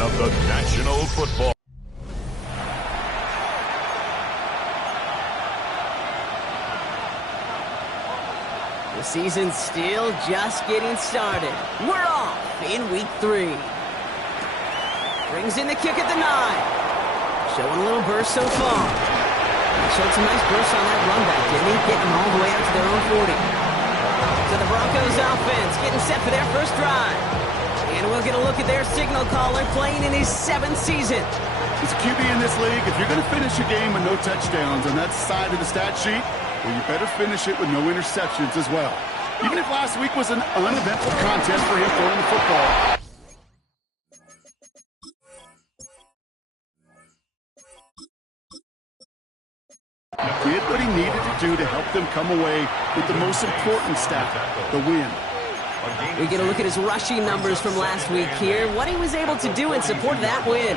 of the National Football. The season's still just getting started. We're off in week 3. Brings in the kick at the 9. Showing a little burst so far. Showed some nice bursts on that run back, didn't he? Getting them all the way out to their own 40. So the Broncos offense getting set for their first drive. And we'll get a look at their signal caller playing in his 7th season. He's a QB in this league. If you're going to finish a game with no touchdowns on that side of the stat sheet, well, you better finish it with no interceptions as well. Even if last week was an uneventful contest for him throwing the football. He did what he needed to do to help them come away with the most important stat, the win. We get a look at his rushing numbers from last week here. What he was able to do in support of that win.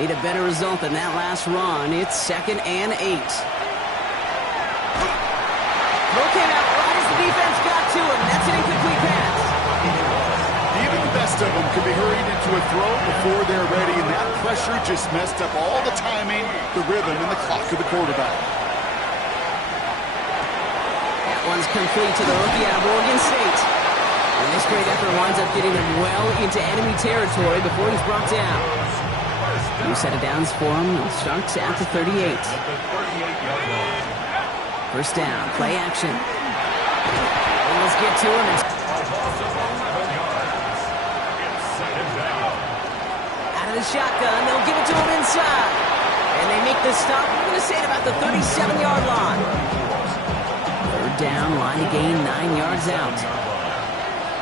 Need a better result than that last run. It's 2nd and 8. Throw came out right as the defense got to him. That's an incomplete pass. Even the best of them could be hurried into a throw before they're ready, and that pressure just messed up all the timing, the rhythm, and the clock of the quarterback. That one's complete to the rookie out of Oregon State. And this great effort winds up getting him well into enemy territory before he's brought down. New set of downs for him. It starts at the 38. First down, play action. Let's get to him. Out of the shotgun, they'll give it to him inside. And they make the stop, I'm going to say at about the 37-yard line. Third down, line to gain 9 yards out.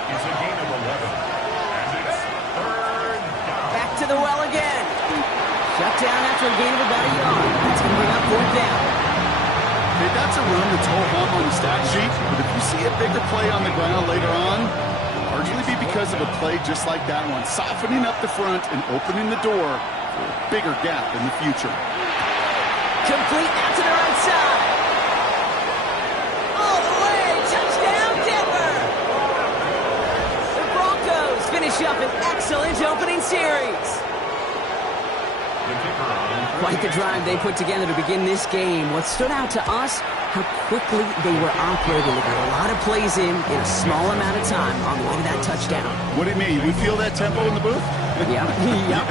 It's a gain of 11. And it's third down. Back to the well again. Shut down after a gain of about a yard. That's going to bring up 4th down. Okay, that's a run that's ho-hum on the stat sheet, but if you see a bigger play on the ground later on, it'll largely be because of a play just like that one, softening up the front and opening the door for a bigger gap in the future. Complete out to the right side. All the way, touchdown Denver! The Broncos finish up an excellent opening series. Quite the drive they put together to begin this game. What stood out to us, how quickly they were operating. They got a lot of plays in a small amount of time on the way to that touchdown. What do you mean? We feel that tempo in the booth? Yeah, yep,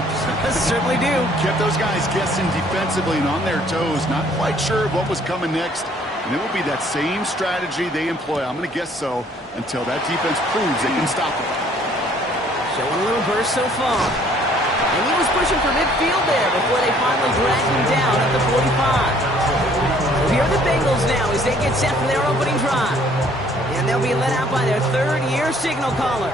certainly do. Kept those guys guessing defensively and on their toes, not quite sure what was coming next. And it will be that same strategy they employ, I'm going to guess so, until that defense proves they can stop them. Showing a little burst so far. And he was pushing for midfield there before they finally dragged him down at the 45. Here are the Bengals now as they get set for their opening drive. And they'll be led out by their 3rd-year signal caller.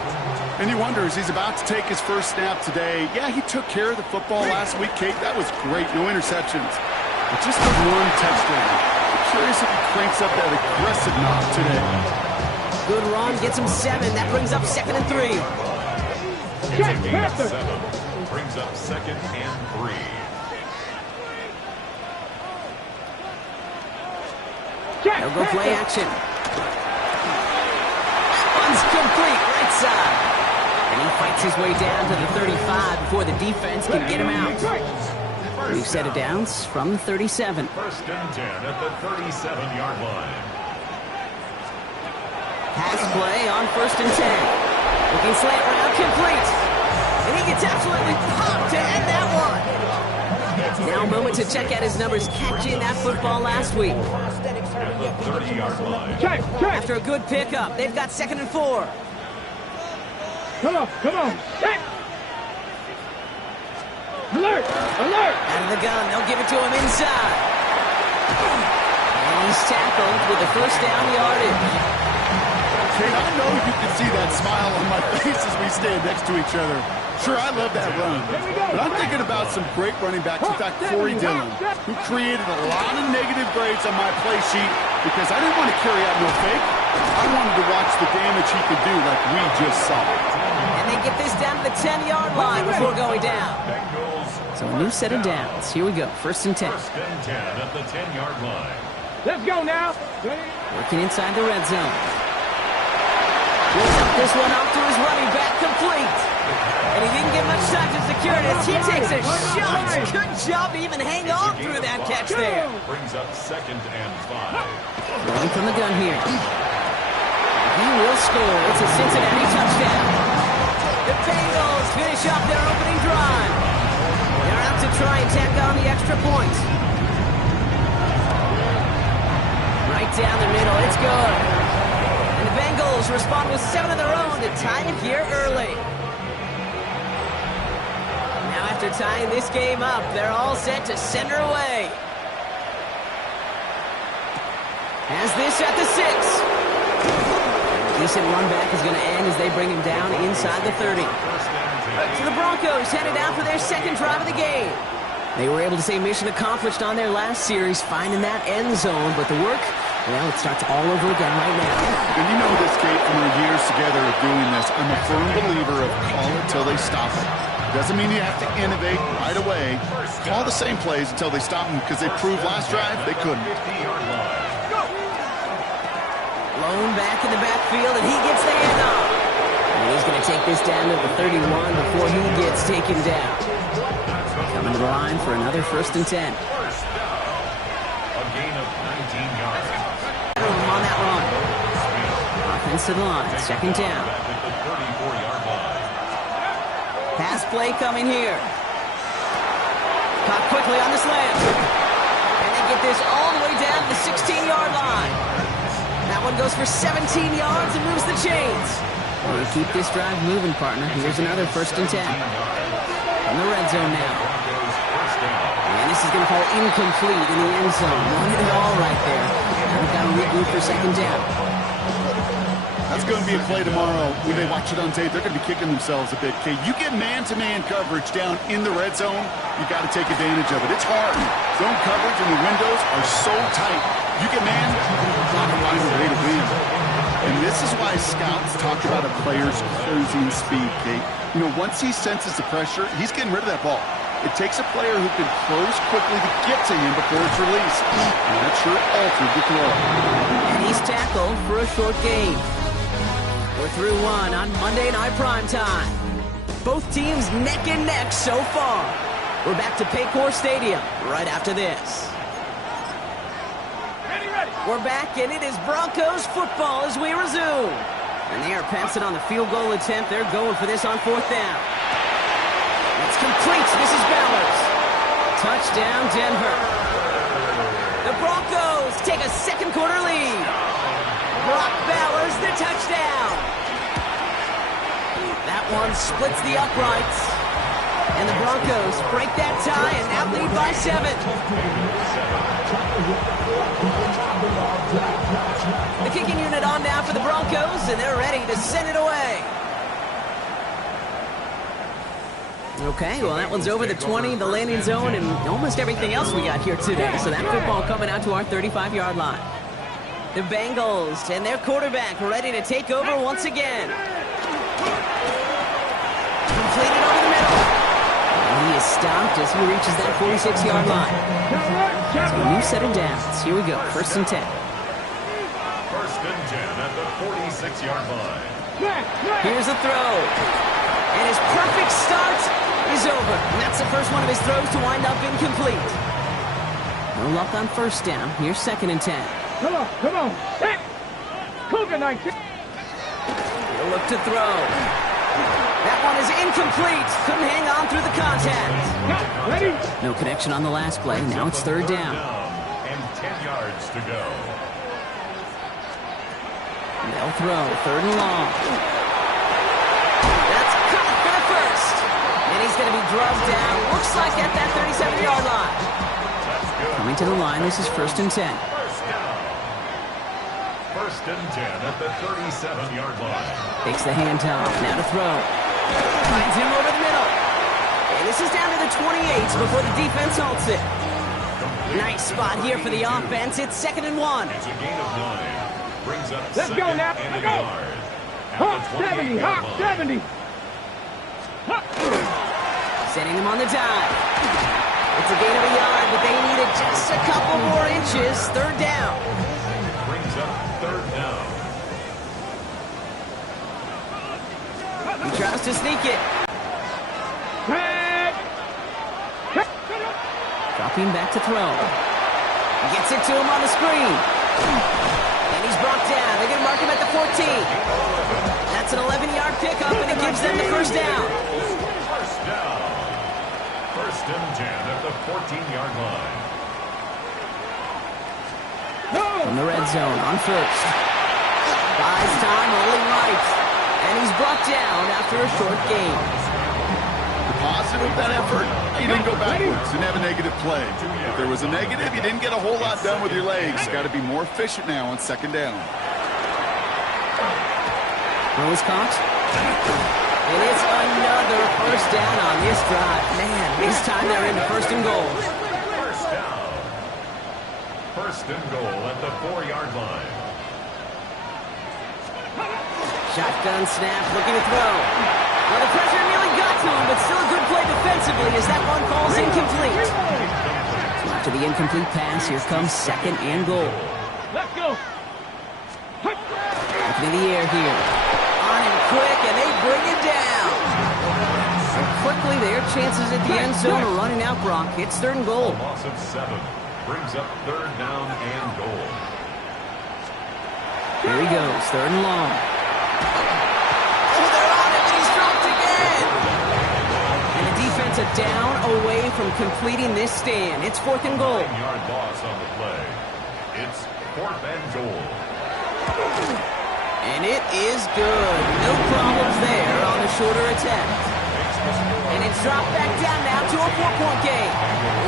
And you wonder, as he's about to take his first snap today, yeah, he took care of the football last week, Kate. That was great. No interceptions. But just the one touchdown. I'm curious if he cranks up that aggressive knob today. Good run. Gets him 7. That brings up 2nd and 3. It's a gain of 7. Brings up 2nd and 3. They'll go play action. One's complete, right side. And he fights his way down to the 35 before the defense can get him out. New set of downs from the 37. 1st and 10 at the 37-yard line. Pass play on 1st and 10. Looking slant route, complete. And he gets absolutely popped to end that one. Now a moment to check out his numbers catching that football last week. At the 30-yard line. Check. After a good pickup, they've got 2nd and 4. Come on. Check. Alert. Out of the gun, they'll give it to him inside. And he's tackled with the first down yardage. Kate, I know you can see that smile on my face as we stand next to each other. Sure, I love that run. But I'm thinking about some great running backs. In fact, Corey Dillon, who created a lot of negative grades on my play sheet because I didn't want to carry out no fake. I wanted to watch the damage he could do like we just saw. And they get this down to the 10-yard line before going down. So a new set of downs. Here we go. 1st and 10. 1st and 10 at the 10-yard line. Let's go now. Working inside the red zone. Pulls up this one out to his running back, complete. And he didn't get much time to secure it as he takes a shot. Good job to even hang on through that catch there. Brings up 2nd and 5. Going from the gun here. He will score. It's a Cincinnati touchdown. The Bengals finish off their opening drive. They're out to try and tack on the extra point. Right down the middle. It's good. And the Bengals respond with 7 of their own to tie it here early. Now after tying this game up, they're all set to send her away. Has this at the 6. Decent run back is going to end as they bring him down inside the 30. So the Broncos headed out for their second drive of the game. They were able to say mission accomplished on their last series, finding that end zone, but the work, well, it starts all over again right now. And you know this, Kate, from our years together of doing this, I'm a firm believer of call it till they stop it. Doesn't mean you have to innovate right away. Call the same plays until they stop them, because they proved last drive they couldn't. Blown back in the backfield, and he gets the handoff. And he's going to take this down to the 31 before he gets taken down. Coming to the line for another 1st and 10. A gain of 19 yards. On that run. Offense to the line, 2nd down. Back at the 34-yard line. Pass play coming here. Caught quickly on the slant. And they get this all the way down to the 16-yard line. That one goes for 17 yards and moves the chains. We'll keep this drive moving, partner. Here's another 1st and 10. In the red zone now. And this is going to fall incomplete in the end zone. Wanted it all right there. Now we've got to regroup for 2nd down. That's going to be a play tomorrow. When they watch it on tape, they're going to be kicking themselves a bit. Kate, you get man-to-man coverage down in the red zone, you got to take advantage of it. It's hard. Zone coverage and the windows are so tight. You get man, you've got to find a way to win. And this is why scouts talk about a player's closing speed, Kate. You know, once he senses the pressure, he's getting rid of that ball. It takes a player who can close quickly to get to him before it's released. And that sure altered the throw. And he's tackled for a short gain. We're through one on Monday Night Primetime. Both teams neck and neck so far. We're back to Paycor Stadium right after this. We're back, and it is Broncos football as we resume. And they are passing on the field goal attempt. They're going for this on 4th down. It's complete. This is Bowers. Touchdown, Denver. The Broncos take a 2nd quarter lead. Brock Bowers, the touchdown. That one splits the uprights. And the Broncos break that tie and now lead by 7. The kicking unit on now for the Broncos, and they're ready to send it away. Okay, well, that one's over the 20, the landing zone, and almost everything else we got here today. So that football coming out to our 35-yard line. The Bengals and their quarterback ready to take over once again. Completed over the middle. And he is stopped as he reaches that 46-yard line. So a new set of downs. Here we go, 1st and 10. 1st and 10 at the 46-yard line. Here's the throw. And his perfect start is over. And that's the first one of his throws to wind up incomplete. No luck on 1st down. Here's 2nd and 10. Come on. Hey. Cougar 19. He'll look to throw. That one is incomplete. Couldn't hang on through the contact. Ready? No connection on the last play. Now it's 3rd down. And 10 yards to go. They'll throw. 3rd and long. That's caught for the 1st. And he's going to be drugged down. Looks like at that 37-yard line. Coming to the line, this is 1st and 10. 1st and 10 at the 37-yard line. Takes the handoff. Now to throw. Finds him over the middle. And this is down to the 28 before the defense halts it. Nice spot here for the offense. It's 2nd and 1. It's a gain of 9. Brings up Let's go now. Let's go. Hop 70. Hop 70. Setting him on the dive. It's a gain of a yard, but they needed just a couple more inches. 3rd down. Brings up 3rd down. He tries to sneak it. Tag. Dropping back to throw. Gets it to him on the screen. And he's brought down. They're going to mark him at the 14. That's an 11-yard pickup, and it gives them the first down. First down. First and 10 at the 14-yard line. From the red zone on first. Buys time, rolling right. And he's brought down after a short gain. The positive of that effort, you didn't go backwards. Didn't have a negative play. If there was a negative, you didn't get a whole lot done with your legs. Got to be more efficient now on second down. Throw is caught. And it's another first down on this drive. Man, this time they're into first and goal. First down. First and goal at the 4-yard line. Shotgun snap, looking to throw. Well, the pressure nearly got to him, but still a good play defensively as that one falls incomplete. After the incomplete pass, here comes second and goal. Let's go. Looking in the air here. On and quick, and they bring it down. And quickly, their chances at the end zone are running out, Brock. It's third and goal. A loss of 7 brings up third down and goal. Here he goes, third and long. Oh, they're on him, and he's dropped again. And the defense a down away from completing this stand. It's fourth and goal. 9-yard loss on the play. It's fourth and goal. And it is good. No problems there on the shorter attempt. And it's dropped back down now to a 4-point game.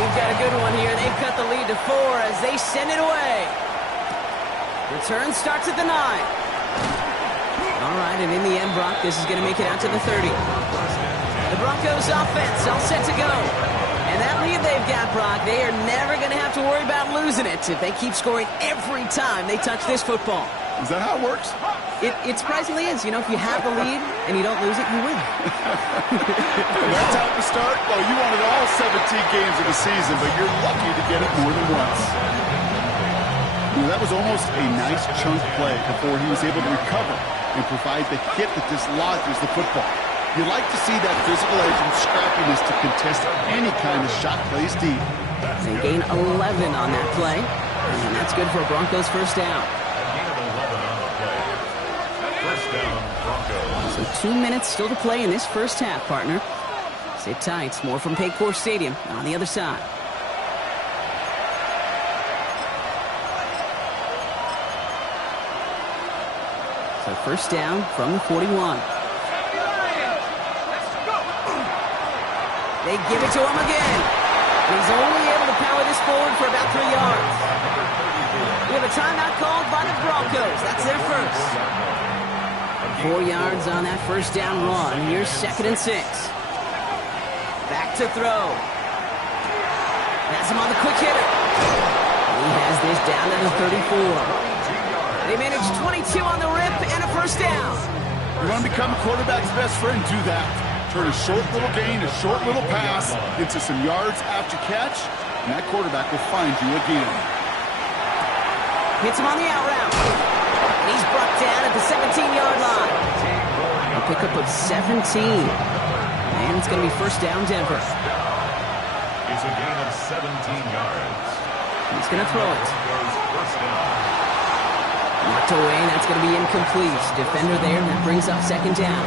We've got a good one here. They've cut the lead to 4 as they send it away. Return starts at the 9. All right, and in the end, Brock, this is going to make it out to the 30. The Broncos offense all set to go. And that lead they've got, Brock, they are never going to have to worry about losing it if they keep scoring every time they touch this football. Is that how it works? It surprisingly is. You know, if you have the lead and you don't lose it, you win. That type of start, well, you wanted all 17 games of the season, but you're lucky to get it more than once. You know, that was almost a nice chunk play before he was able to recover and provide the hit that dislodges the football. You like to see that physical edge and scrappiness to contest any kind of shot plays deep. They gain 11 on that play, and that's good for a Broncos first down. First down, Broncos. So 2 minutes still to play in this first half, partner. Sit tight. More from Paycor Stadium on the other side. So first down from the 41. They give it to him again. He's only able to power this forward for about 3 yards. We have a timeout called by the Broncos. That's their first. 4 yards on that first down run. Here's second and 6. Back to throw. Has him on the quick hitter. He has this down to the 34. They managed 22 on the rip and a first down. You want to become a quarterback's best friend, do that. Turn a short little gain, a short little pass into some yards after catch, and that quarterback will find you again. Hits him on the out route. And he's brought down at the 17-yard line. A pickup of 17. And it's going to be first down, Denver. It's a gain of 17 yards. He's going to throw it. First down. Knocked away, and that's going to be incomplete. Defender there, and that brings up second down.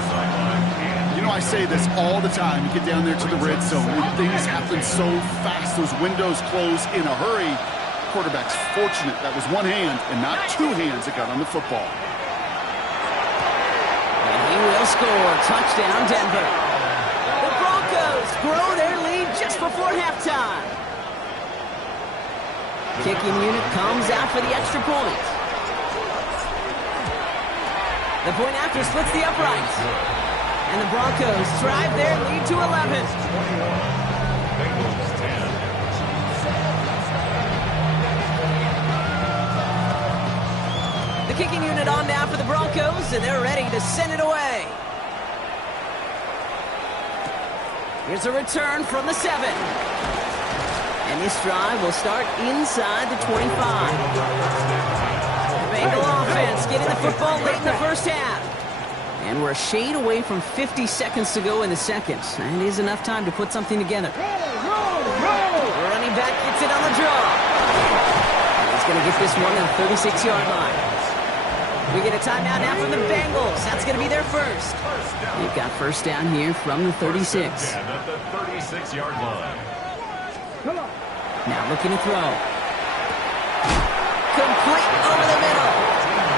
You know, I say this all the time. You get down there to the red zone, and things happen so fast. Those windows close in a hurry. Quarterback's fortunate that was one hand and not two hands that got on the football. And he will score. Touchdown, Denver. The Broncos grow their lead just before halftime. Kicking unit comes out for the extra point. The point after splits the uprights. And the Broncos drive their lead to 11. Bengals 10. The kicking unit on now for the Broncos, and they're ready to send it away. Here's a return from the 7. And this drive will start inside the 25. The Bengal offense getting the football late in the first half. And we're a shade away from 50 seconds to go in the second. And it is enough time to put something together. Roll, roll, roll. Running back gets it on the draw. And he's going to get this one at the 36-yard line. We get a timeout now from the Bengals. That's going to be their first. They've got first down here from the 36. At the 36-yard line. Now looking to throw. Complete over the middle.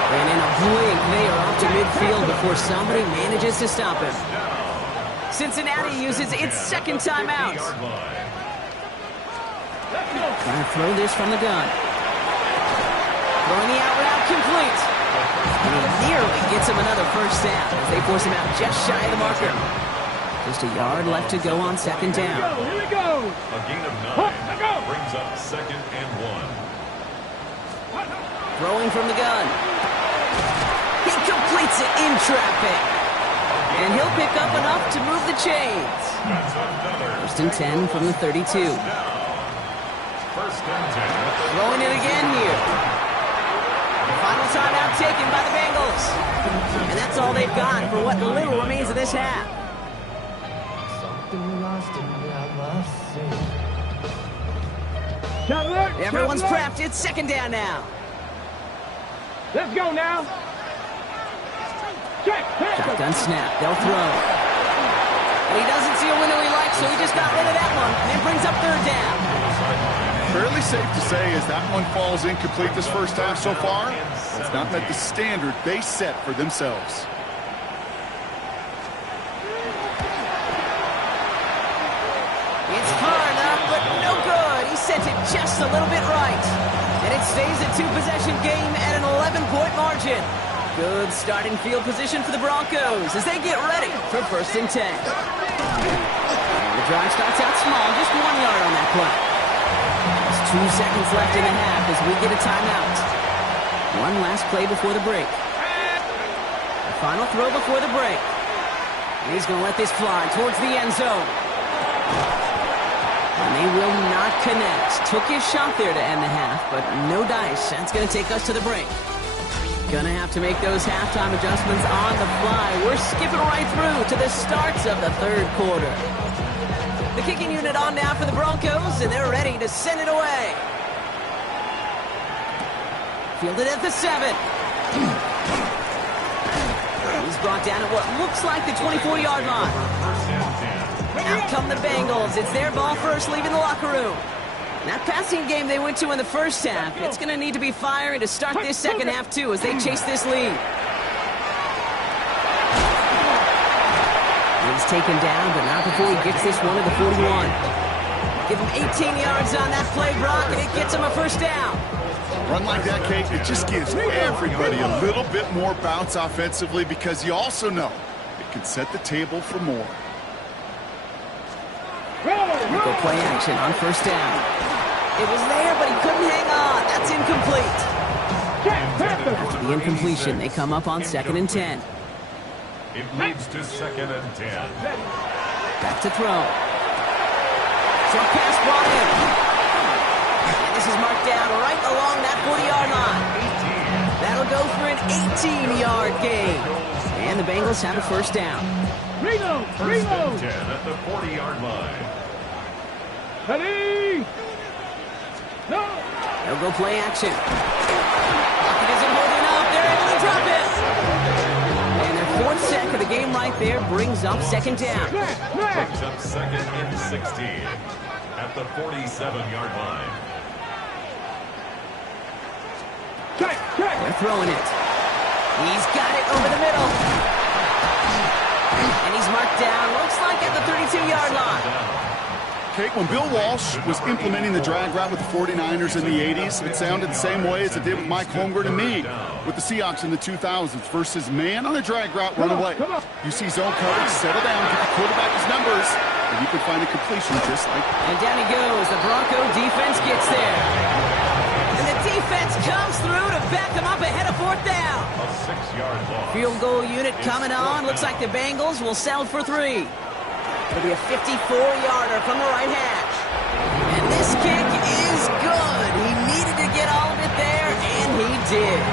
And in a blink, they are off to midfield before somebody manages to stop him. Cincinnati uses its second timeout. Trying to throw this from the gun. Throwing the out route complete. And he nearly gets him another first down as they force him out just shy of the marker. Just a yard left to go on second down. Here we go. A gain of 9 brings up 2nd and 1. Throwing from the gun. He completes it in traffic. And he'll pick up enough to move the chains. First and 10 from the 32. First and 10. Throwing it again here. Final timeout taken by the Bengals. And that's all they've got for what little remains of this half. Everyone's prepped. It's second down now. Let's go now. Check. Shotgun snap. They'll throw. And he doesn't see a window he likes, so he just got rid of that one. And it brings up third down. Fairly safe to say as that one falls incomplete this first half so far, it's not met the standard they set for themselves. It's hard up, but no good. He sent it just a little bit right. And it stays a two-possession game at an 11-point margin. Good starting field position for the Broncos as they get ready for first and 10. The drive starts out small, just 1 yard on that play. There's 2 seconds left in the half as we get a timeout. One last play before the break. The final throw before the break. And he's going to let this fly towards the end zone. And they will not connect. Took his shot there to end the half, but no dice. That's going to take us to the break. Gonna have to make those halftime adjustments on the fly. We're skipping right through to the starts of the third quarter. The kicking unit on now for the Broncos, and they're ready to send it away. Fielded at the 7. He's brought down at what looks like the 24-yard line. Out come the Bengals. It's their ball first, leaving the locker room. That passing game they went to in the first half, it's going to need to be fiery to start this second half, too, as they chase this lead. He's taken down, but not before he gets this one to the 41. Give him 18 yards on that play, Brock, and it gets him a first down. Run like that, Kate, it just gives everybody a little bit more bounce offensively because you also know it can set the table for more. Go play action on first down. It was there, but he couldn't hang on. That's incomplete. After the incompletion, they come up on second and 10. It leads to 2nd and 10. Back to throw. Short pass brought in. And this is marked down right along that 40-yard line. That'll go for an 18-yard gain. And the Bengals have a first down. Reload. First and 10 at the 40-yard line. Ready? No. They'll go play action. Pocket isn't holding up. They're able to drop it. And their 4th sack of the game right there brings up second down. Brings up 2nd and 16 at the 47-yard line. They're throwing it. He's got it over the middle. And he's marked down, looks like at the 32-yard line. Kate, when Bill Walsh was implementing the drag route with the 49ers in the 80s, it sounded the same way as it did with Mike Holmgren and me with the Seahawks in the 2000s versus man on a drag route, run away. You see zone coverage, settle down, get the quarterback his numbers, and you can find a completion just like that. And down he goes. The Bronco defense gets there. And the defense comes through to back them up ahead of 4th down. A 6-yard loss. Field goal unit coming on. Looks like the Bengals will settle for 3. It'll be a 54-yarder from the right hash. And this kick is good. He needed to get all of it there, and he did.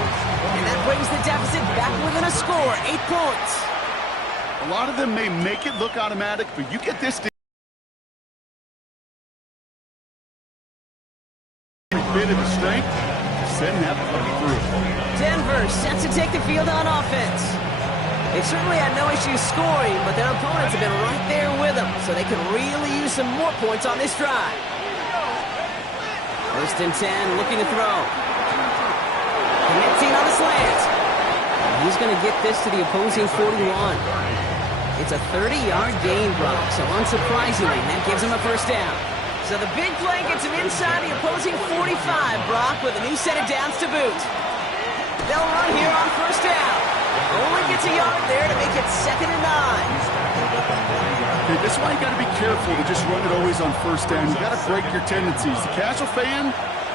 And that brings the deficit back within a score, 8 points. A lot of them may make it look automatic, but you get this bit of the strength to send that puppy through. Denver sets to take the field on offense. They've certainly had no issues scoring, but their opponents have been right there with them, so they could really use some more points on this drive. First and 10, looking to throw. Connecting on the slant. He's going to get this to the opposing 41. It's a 30-yard gain, Brock, so unsurprisingly, that gives him a first down. So the big play gets him inside the opposing 45, Brock, with a new set of downs to boot. They'll run here on first down. Only gets a yard there to make it 2nd and 9. Okay, this is why you got to be careful to just run it always on first down. You got to break your tendencies. The casual fan,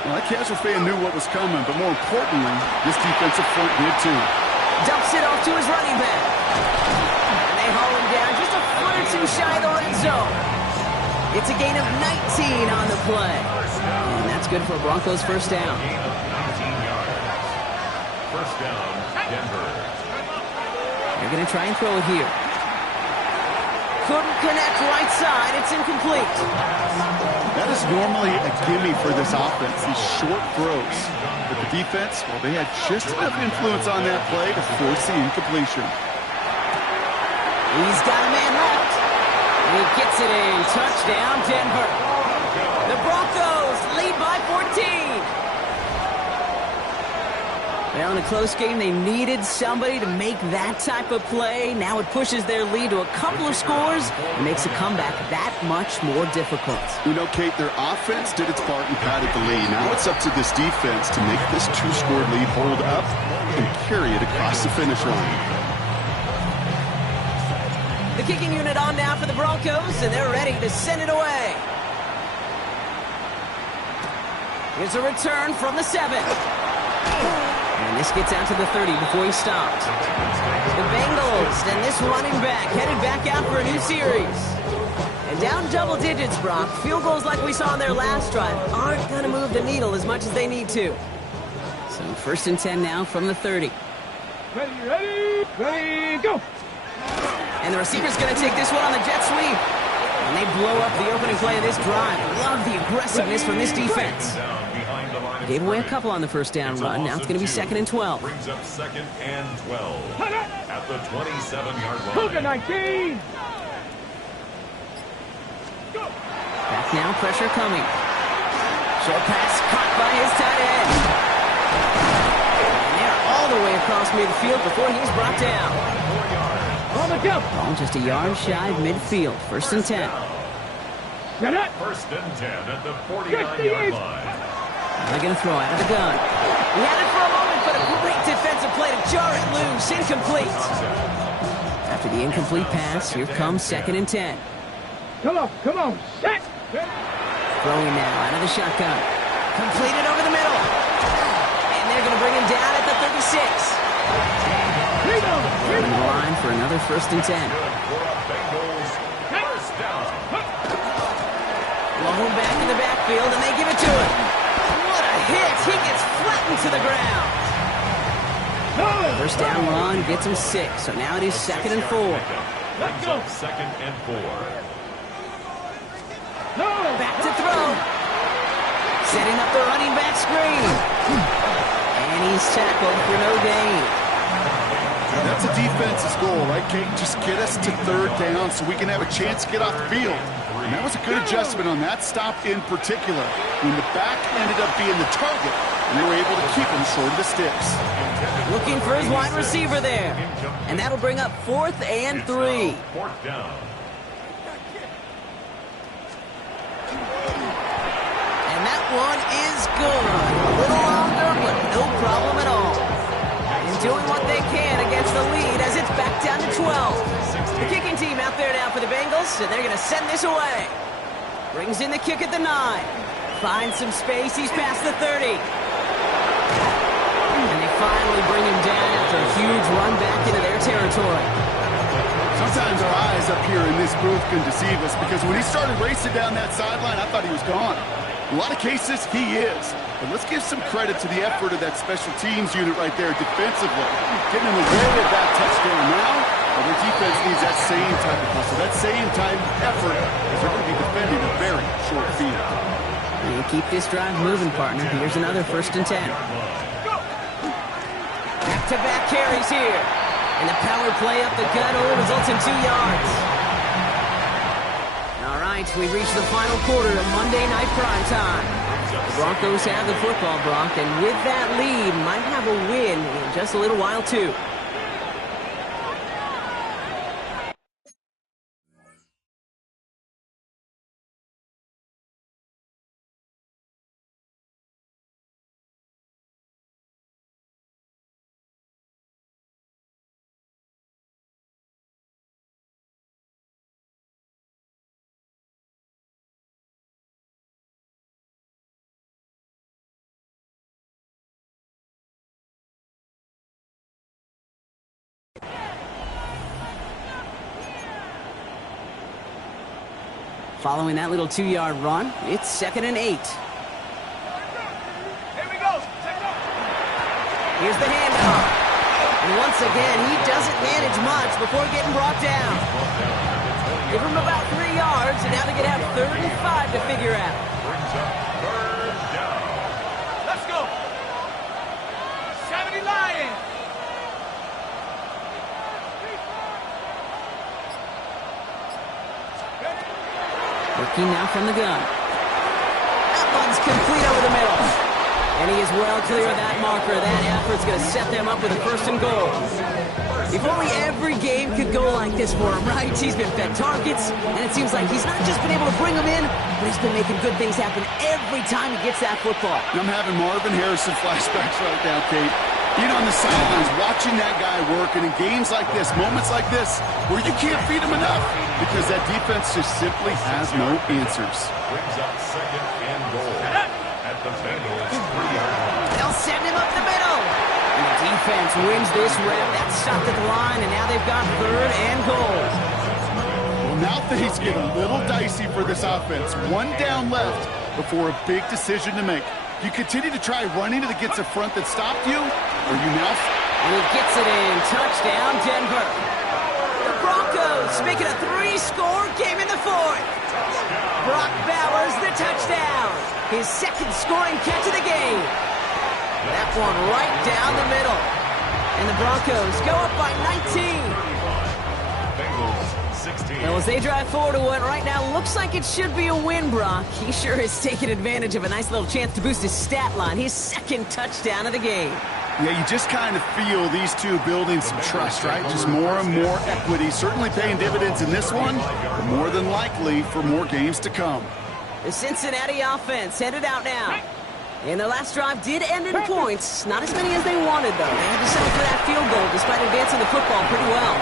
well, that casual fan knew what was coming, but more importantly, this defensive front did too. Dumps it off to his running back. And they haul him down just a foot or two shy of the red zone. It's a gain of 19 on the play. And that's good for Broncos first down. Gain of 19 yards. First down, Denver. They're going to try and throw it here. Couldn't connect right side. It's incomplete. That is normally a gimme for this offense, these short throws. But the defense, well, they had just enough influence on that play to force the incompletion. He's got a man left. And he gets it in. Touchdown, Denver. The Broncos lead by 14. Well, in a close game, they needed somebody to make that type of play. Now it pushes their lead to a couple of scores and makes a comeback that much more difficult. You know, Kate, their offense did its part and padded the lead. Now it's up to this defense to make this two-score lead hold up and carry it across the finish line. The kicking unit on now for the Broncos, and they're ready to send it away. Here's a return from the 7. And this gets out to the 30 before he stopped. The Bengals and this running back headed back out for a new series. And down double digits, Brock. Field goals like we saw on their last drive aren't going to move the needle as much as they need to. So first and 10 now from the 30. Ready, go! And the receiver's going to take this one on the jet sweep. And they blow up the opening play of this drive. Love the aggressiveness from this defense. Gave away a couple on the first down run. Now it's going to be 2nd and 12. Brings up 2nd and 12 at the 27-yard line. Cougar 19! Back now, pressure coming. Short pass caught by his tight end. And they're all the way across midfield before he's brought down. On the jump! Ball just a yard shy of midfield. First and 10. Get it! First and 10 at the 49-yard line. They're going to throw out of the gun. He had it for a moment, but a great defensive play to jar it loose. Incomplete. After the incomplete pass, here comes 2nd and 10. Come on, set! Throwing now out of the shotgun. Completed over the middle. And they're going to bring him down at the 36. On the line for another first and 10. Blown back in the backfield, and they give it to him. What a hit! He gets flattened to the ground. First down run gets him 6, so now it is 2nd and 4. Brings up 2nd and 4. Back to throw. Setting up the running back screen. And he's tackled for no gain. That's a defense's goal, right, Kate? Just get us to 3rd down so we can have a chance to get off the field. And that was a good adjustment on that stop in particular, when the back ended up being the target, and they were able to keep him short of the sticks. Looking for his wide receiver there. And that'll bring up 4th and 3. 4th down. And that one is good. A little longer, but no problem at all. And doing what they can against the lead as it's back down to 12. The kicking team out there now for the Bengals, and they're going to send this away. Brings in the kick at the 9. Finds some space. He's past the 30. And they finally bring him down after a huge run back into their territory. Sometimes our eyes up here in this booth can deceive us, because when he started racing down that sideline, I thought he was gone. In a lot of cases, he is. But let's give some credit to the effort of that special teams unit right there defensively. Getting in the way of that touchdown now, but their defense needs that same type of hustle, that same type of effort, because they're going to be defending a very short field. And keep this drive moving, partner. Here's another 1st and 10. Back-to-back carries here. And the power play up the gut only results in 2 yards. All right, we've reached the final quarter of Monday Night Primetime. The Broncos have the football, Brock, and with that lead, might have a win in just a little while, too. Following that little 2-yard run, it's 2nd and 8. Here we go. Here's the handoff. And once again, he doesn't manage much before getting brought down. Give him about 3 yards, and now they get out 3rd and 5 to figure out. Brings up 3rd down. Let's go. 70 Lions. Working now from the gun. That one's complete over the middle. And he is well clear of that marker. That effort's going to set them up with a 1st and goal. If only every game could go like this for him, right? He's been fed targets, and it seems like he's not just been able to bring them in, but he's been making good things happen every time he gets that football. I'm having Marvin Harrison flashbacks right now, Kate. Being on the sidelines, watching that guy work, and in games like this, moments like this, where you can't feed him enough because that defense just simply has no answers. Brings up 2nd and goal at the Bengals 3-yard line. They'll send him up the middle. And the defense wins this rep. That's stopped at the line, and now they've got 3rd and goal. Well, now things get a little dicey for this offense. 1 down left before a big decision to make. You continue to try running against a front that stopped you, or you now... And he gets it in. Touchdown, Denver. The Broncos make it a 3-score game in the 4th. Brock Bowers, the touchdown. His 2nd scoring catch of the game. That one right down the middle. And the Broncos go up by 19. Bengals 16. Well, as they drive forward to what right now looks like it should be a win, Brock, he sure has taken advantage of a nice little chance to boost his stat line. His 2nd touchdown of the game. Yeah, you just kind of feel these two building some trust, right? Just more and more equity. Certainly paying dividends in this one, but more than likely for more games to come. The Cincinnati offense headed out now. And their last drive did end in points. Not as many as they wanted, though. They had to settle for that field goal despite advancing the football pretty well.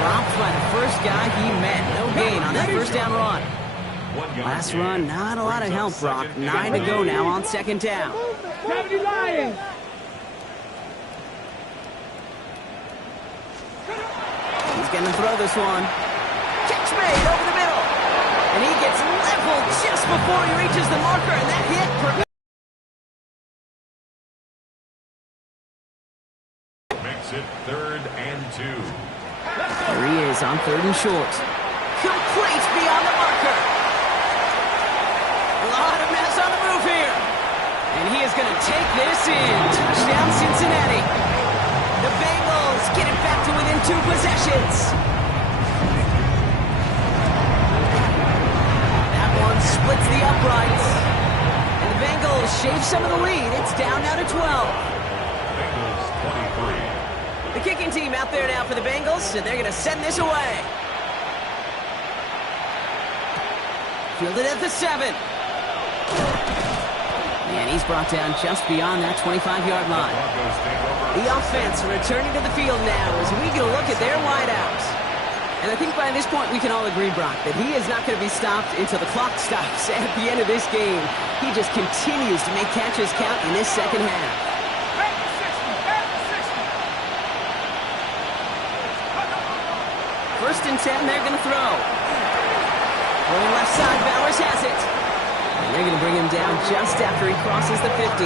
Dropped by the first guy he met. No gain on that 1st down run. Last run, not a lot of help, Brock. 9 to go now on 2nd down. 70 Lions. He's going to throw this one. Catch made over the middle. And he gets leveled just before he reaches the marker, and that hit Makes it 3rd and 2. There he is on 3rd and short. Complete beyond the marker. A lot of mess on the move here. And he is going to take this in. Touchdown, Cincinnati. The Bengals get it back to within 2 possessions. That one splits the uprights. And the Bengals shave some of the lead. It's down now to 12. Bengals 23. The kicking team out there now for the Bengals, and they're going to send this away. Fielded at the 7. And he's brought down just beyond that 25-yard line. The offense returning to the field now as we get a look at their wideouts. And I think by this point we can all agree, Brock, that he is not going to be stopped until the clock stops at the end of this game. He just continues to make catches count in this 2nd half. 1st and 10, they're going to throw. Going left side, Bowers has it. And they're going to bring him down just after he crosses the 50.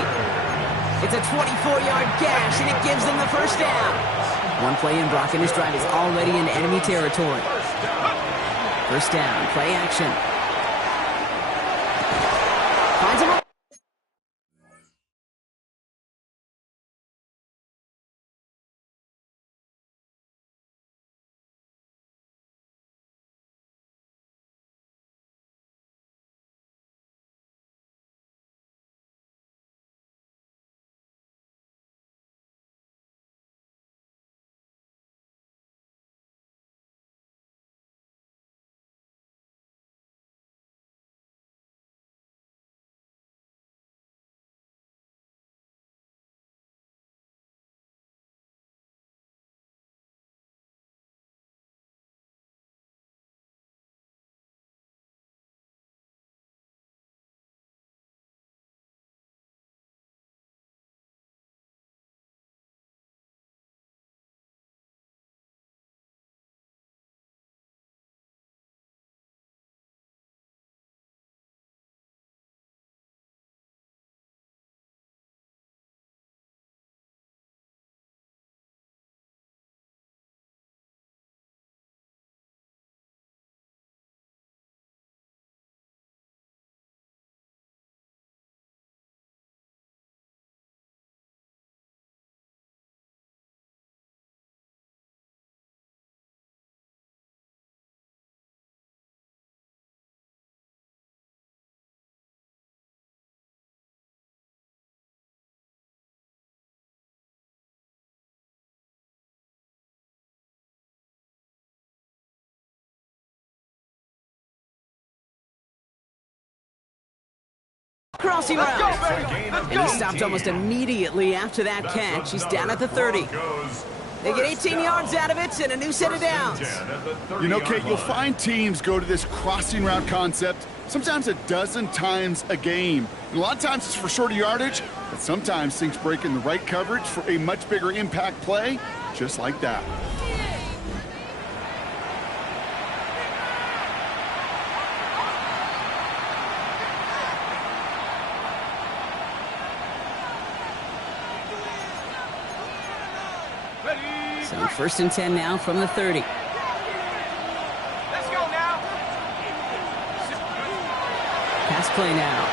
It's a 24-yard gash, and it gives them the 1st down. One play in, Brock, and his drive is already in enemy territory. 1st down, play action. crossing route. baby. Let's And he stopped almost immediately after that catch. He's down at the 30. They get 18 yards out of it and a new set of downs. You know, Kate, you'll find teams go to this crossing route concept sometimes a dozen times a game. And a lot of times it's for shorter yardage, but sometimes things break in the right coverage for a much bigger impact play, just like that. So 1st and 10 now from the 30. Let's go now. Pass play now.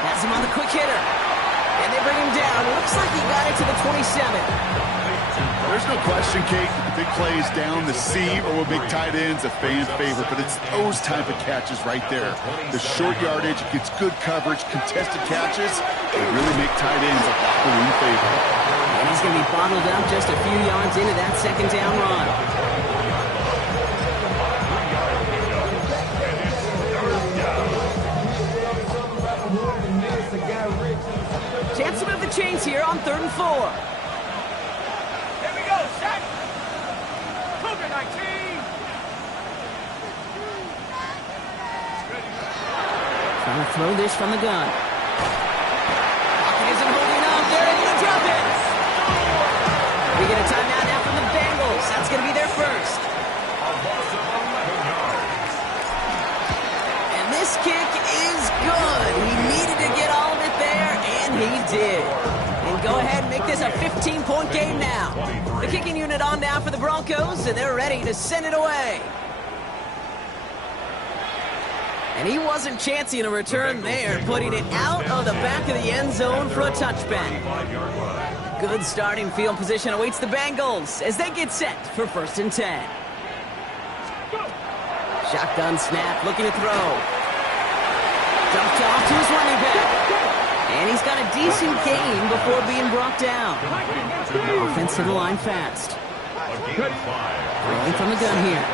Has him on the quick hitter. And they bring him down. Looks like he got it to the 27. There's no question, Kate, the big plays down the seam or with big tight ends, a fan's favorite, but it's those type of catches right there. The short yardage, gets good coverage, contested catches, they really make tight ends a locker room favorite. And he's going to be bottled up just a few yards into that 2nd down run. Chance to move the chains here on 3rd and 4. Here we go, set. Cougar 19. Trying to throw this from the gun. Pocket isn't holding up. They're going to drop it. We get a timeout now from the Bengals. That's going to be their first. And this kick is good. He needed to get all of it there, and he did. And go ahead and make this a 15-point game now. The kicking unit on now for the Broncos, and they're ready to send it away. And he wasn't chancing a return there, putting it out of the back of the end zone for a touchback. Good starting field position awaits the Bengals as they get set for 1st and 10. Shotgun snap, looking to throw. Dumped off to his running back. And he's got a decent gain before being brought down. Offensive line fast. Throwing from the gun here.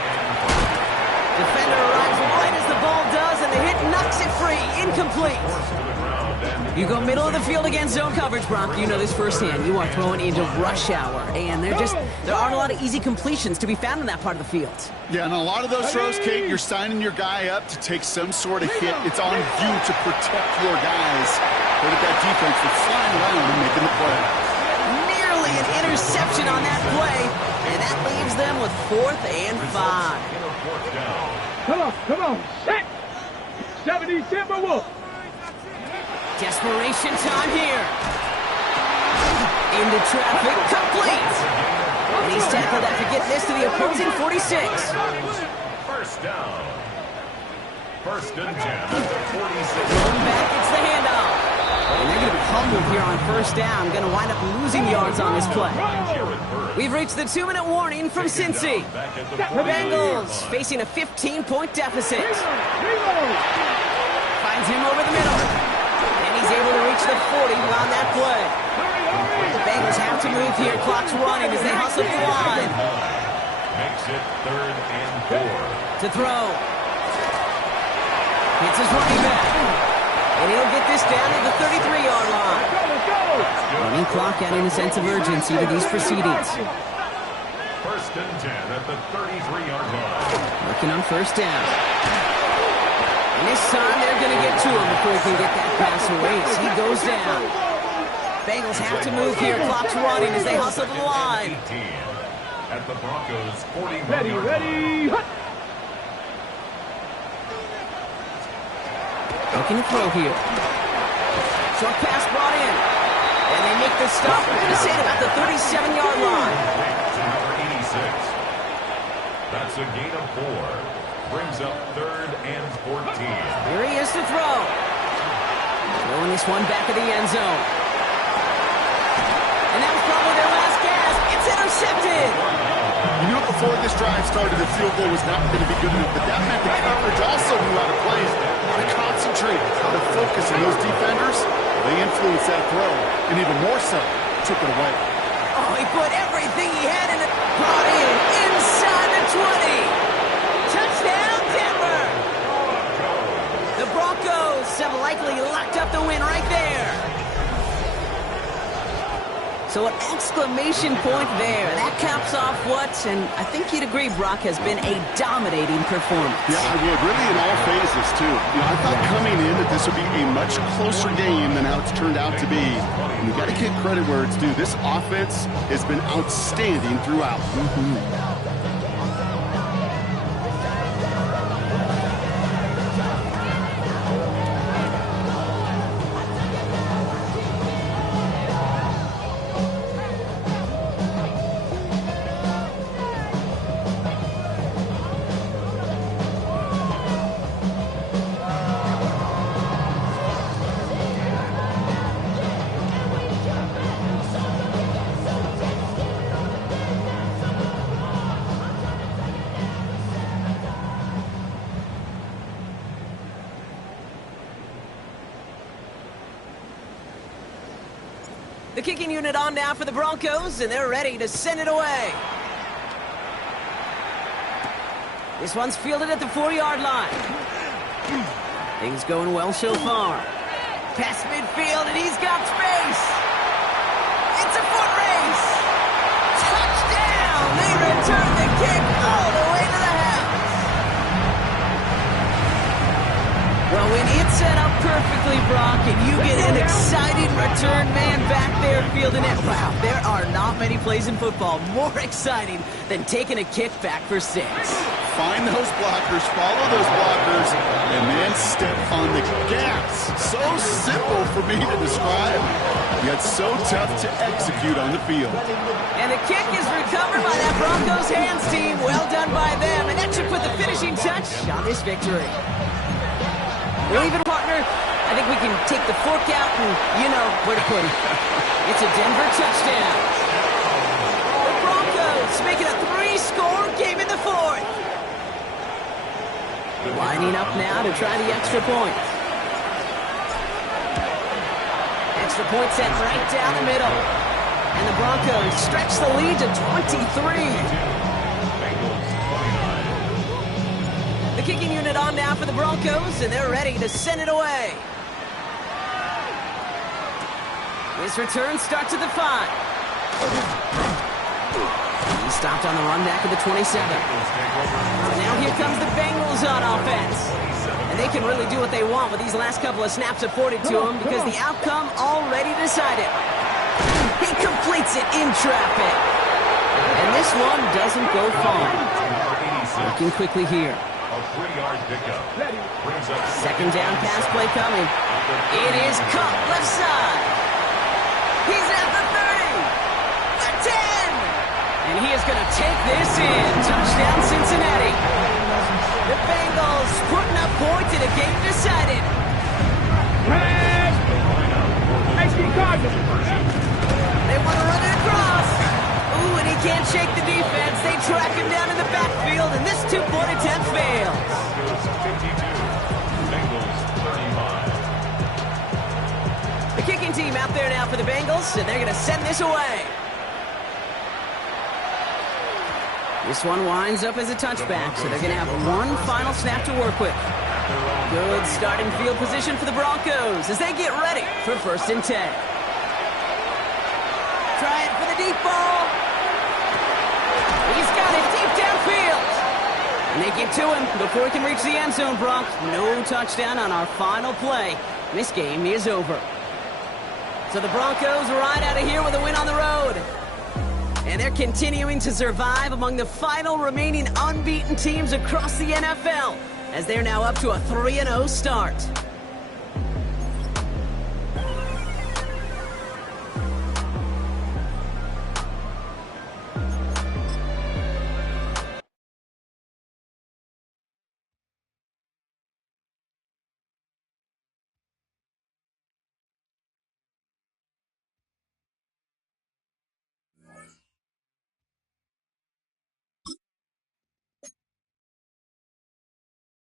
Defender arrives right as the ball does, and the hit knocks it free. Incomplete. You go middle of the field against zone coverage, Brock. You know this firsthand. You are throwing into rush hour, and there aren't a lot of easy completions to be found in that part of the field. Yeah, and a lot of those throws, Kate, you're signing your guy up to take some sort of hit. It's on you to protect your guys. Look at that defense for flying around and making the play. Nearly an interception on that play, and that leaves them with 4th and 5. Come on, set. 70 Timberwolf. Desperation time here. Into traffic, complete. And he's tackled after getting this to the opposing 46. 1st down. 1st and 10 at the 46. Going back, it's the handoff. And they're going to be humbled here on 1st down. Going to wind up losing yards on this play. We've reached the 2-minute warning from Cincy. The Bengals facing a 15-point deficit. Finds him over the middle. And he's able to reach the 40 on that play. The Bengals have to move here. Clock's running as they hustle the line. Makes it 3rd and 4. To throw. Hits his running back. And he'll get this down to the 33-yard line. Running clock adding a sense of urgency to these proceedings. 1st and 10 at the 33-yard line. Working on 1st down. And this time they're going to get to him before he can get that pass away as he goes down. Bengals have to move here. Clock's running as they hustle the line. 18 at the Broncos 41-yard line. Ready, hut. Looking to throw here. Short pass brought in. And they make the stop. We're going to say it about the 37-yard line. To number 86. That's a gain of 4. Brings up 3rd and 14. Here he is to throw. Throwing this one back of the end zone. And that was probably their last gasp. It's intercepted. You knew before this drive started the field goal was not going to be good enough, but that meant the coverage also knew how to play, how to concentrate, how to focus, and those defenders, they influenced that throw, and even more so, took it away. Oh, he put everything he had in it. Brought in inside the 20. Touchdown, Denver. The Broncos Broncos have likely locked up the win right there. So an exclamation point there. That caps off what, and I think you'd agree, Brock, has been a dominating performance. Yeah, I would. Really in all phases, too. I thought coming in that this would be a much closer game than how it's turned out to be. And you got to give credit where it's due. This offense has been outstanding throughout. The kicking unit on now for the Broncos, and they're ready to send it away. This one's fielded at the 4-yard line. Things going well so far. Past midfield, and he's got space. It's a foot race. Touchdown! They return the kick all the way to the house. Well, when it's set up perfectly, Brock, and you get an exciting return man back there fielding it, wow, there are not many plays in football more exciting than taking a kick back for 6. Find those blockers, follow those blockers, and then step on the gas. So simple for me to describe, yet so tough to execute on the field. And the kick is recovered by that Broncos hands team. Well done by them, and that should put the finishing touch on this victory. We'll even, partner, I think we can take the fork out and you know where to put it. It's a Denver touchdown. The Broncos making a 3-score game in the 4th. Lining up now to try the extra point. Extra point set right down the middle. And the Broncos stretch the lead to 23. The kicking unit on now for the Broncos, and they're ready to send it away. This return starts at the 5. He stopped on the run back at the 27. And now here comes the Bengals on offense. And they can really do what they want with these last couple of snaps afforded to them because the outcome already decided. He completes it in traffic. And this one doesn't go far. Working quickly here. A 3-yard pickup. Second down pass play coming. It is caught left side. He's at the 30. The 10. And he is going to take this in. Touchdown, Cincinnati. The Bengals putting up points in a game decided. They want to run it across. Ooh, and he can't shake the defense. They track him down in the backfield, and this 2-point attempt fails. Broncos 52, Bengals 35. The kicking team out there now for the Bengals, and they're going to send this away. This one winds up as a touchback, so they're going to have one final snap to work with. Good starting field position for the Broncos as they get ready for 1st and 10. Trying for the deep ball. He's got it deep downfield. And they get to him before he can reach the end zone, Brock. No touchdown on our final play. This game is over. So the Broncos ride out of here with a win on the road. And they're continuing to survive among the final remaining unbeaten teams across the NFL as they're now up to a 3-0 start.